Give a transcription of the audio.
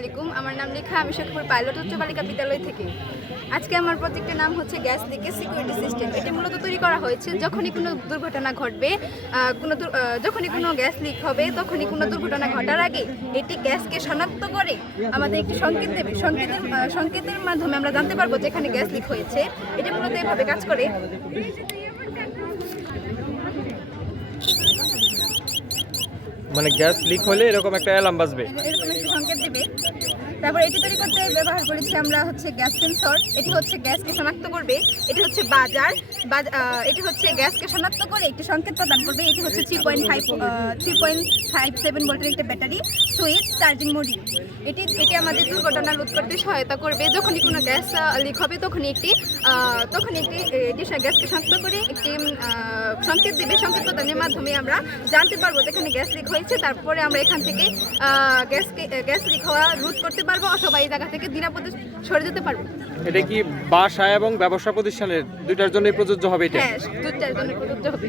আলাইকুম। আমার নাম লেখা আমি শেখপুর পাইলট উচ্চ বালিকা বিদ্যালয় থেকে। আজকে আমার প্রজেক্টের নাম হচ্ছে গ্যাস লিকেজ সিকিউরিটি সিস্টেম। এটি মূলত তৈরি করা হয়েছে যখনই কোনো দুর্ঘটনা ঘটবে কোনো যখনই কোনো গ্যাস লিক হবে, তখনই কোনো দুর্ঘটনা ঘটার আগে এটি গ্যাসকে শনাক্ত করে আমাদের একটি সংকেত দেবে। সংকেতের সংকেতের মাধ্যমে আমরা জানতে পারব যে এখানে গ্যাস লিক হয়েছে। এটি মূলত এভাবে কাজ করে। মানে গ্যাস লিক হলে এরকম একটা অ্যালার্ম বাজবে। সংকেত দেবে। তারপর এটি তৈরি করতে ব্যবহার করেছি আমরা হচ্ছে গ্যাস সেন্সর এটি হচ্ছে গ্যাসকে শনাক্ত করবে। এটি হচ্ছে বাজার। বাজ- এটি হচ্ছে গ্যাসকে শনাক্ত করে একটি সংকেত প্রদান করবে। এটি হচ্ছে three point five three point five seven ভোল্টের একটি ব্যাটারি সুইচ চার্জিং মডিউল এটি এটি আমাদের দুর্ঘটনা রোধ করতে সহায়তা করবে। যখনই কোনো গ্যাস লিক হবে তখনই একটি আহ, তখনই একটি এটি গ্যাসকে শনাক্ত করে একটি সংকেত দেবে। সংকেত প্রদানের মাধ্যমে আমরা জানতে পারব যেখানে গ্যাস লিক হয়েছে। তারপরে আমরা এখান থেকে গ্যাসকে গ্যাস লিক হওয়া রোধ করতে পারব অথবা এই জায়গা থেকে নিরাপদে সরে যেতে পারব। এটা কি বাসা এবং ব্যবসা প্রতিষ্ঠানের দুইটার জন্যই প্রযোজ্য হবে এটা? হ্যাঁ দু চারজনের প্রযোজ্য হবে।